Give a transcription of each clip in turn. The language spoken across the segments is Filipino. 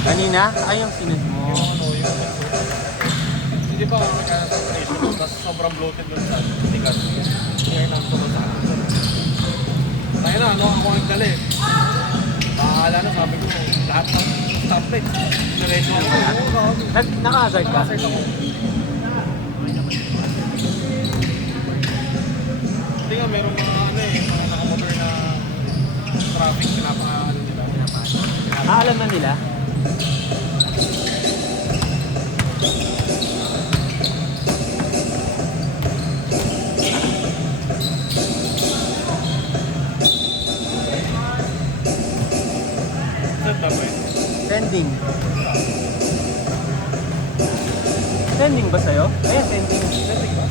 Kanina? Ay, yung sinus mo. Yung ano, yung hindi ba ako nagka-station, tapos sobrang bloated doon sa tigas. Kaya nang pumunta ako doon. Kaya na, ano ako nagdala eh. Bahala na, sabi ko, lahat ng stoplight. Diretso ako. Naka-hazard ka? Nakasert ako. Hindi nga, meron mga ano eh, mga nakamotor na traffic, pinapa-ano nila. Alam na nila? Saan ba ba yun? Sending. Sending ba sa'yo? Ayan, sending. Sending ba?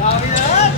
Dami na yan!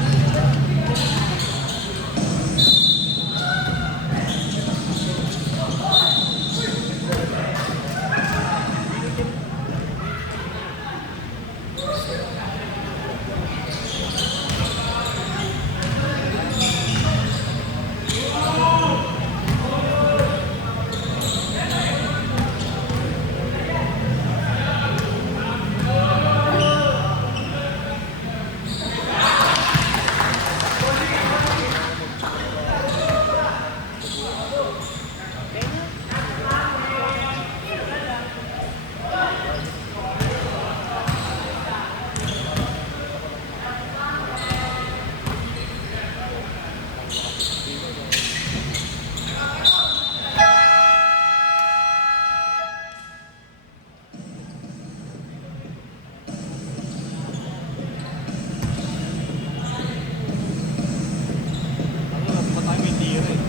Lahat naman tayo may tira eh.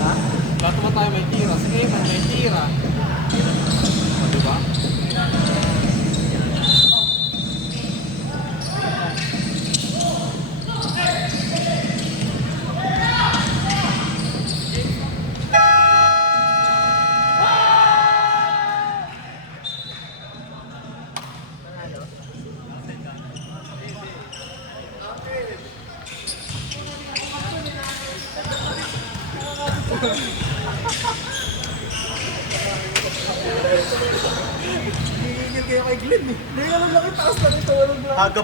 Ha? Lahat naman tayo may tira. Si Eman may tira. O, diba? Gigigil kayo kay Glenn eh. Hindi ka lang laki taas na ito. Walang Aga